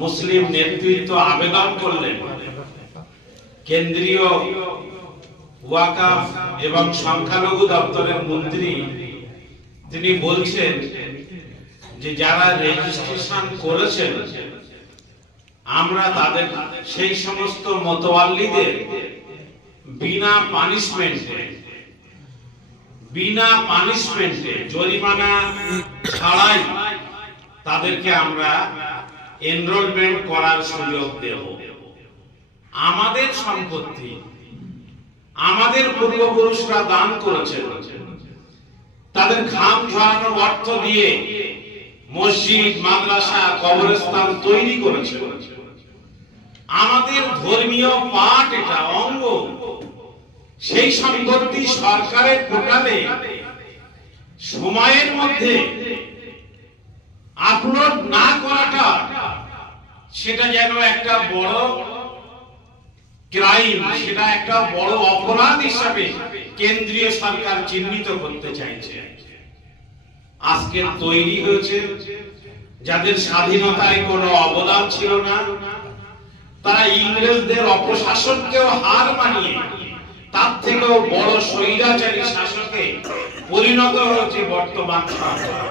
মুসলিম নেতৃত্ব আবেদন করলেন কেন্দ্রীয় ওয়াকাফ এবং সংখ্যালঘু দপ্তরের মন্ত্রী তিনি বলছেন যে যারা রেজিস্ট্রেশন করেছেন আমরা তাদের সেই সমস্ত মতওয়াল্লিদের বিনা পানিশমেন্টে জরিমানা ছাড়াই তাদেরকে আমরা এনরোলমেন্ট করার সুযোগ দেব। আমাদের সম্পত্তি আমাদের পূর্বপুরুষরা দান করেছেন, তাদের ঘাম ঝরানো অর্থ দিয়ে মসজিদ, মাদ্রাসা, কবরস্থান তৈরি করেছেন। আমাদের ধর্মীয় পাঠ, এটা অঙ্গ। সেই সম্পত্তি সরকারের পোর্টালে সময়ের মধ্যে আপলোড না করাটা সেটা যেন একটা বড় ক্রাইম, সেটা একটা বড় অপরাধ হিসাবে কেন্দ্রীয় সরকার চিহ্নিত করতে চাইছে। আজকে তৈরি হয়েছে যাদের স্বাধীনতায় কোনো অবদান ছিল না, তারা ইংরেজদের অপশাসনকেও হার মানিয়ে তার থেকেও বড় স্বৈরাচারী শাসকে পরিণত হয়েছে বর্তমান সরকার।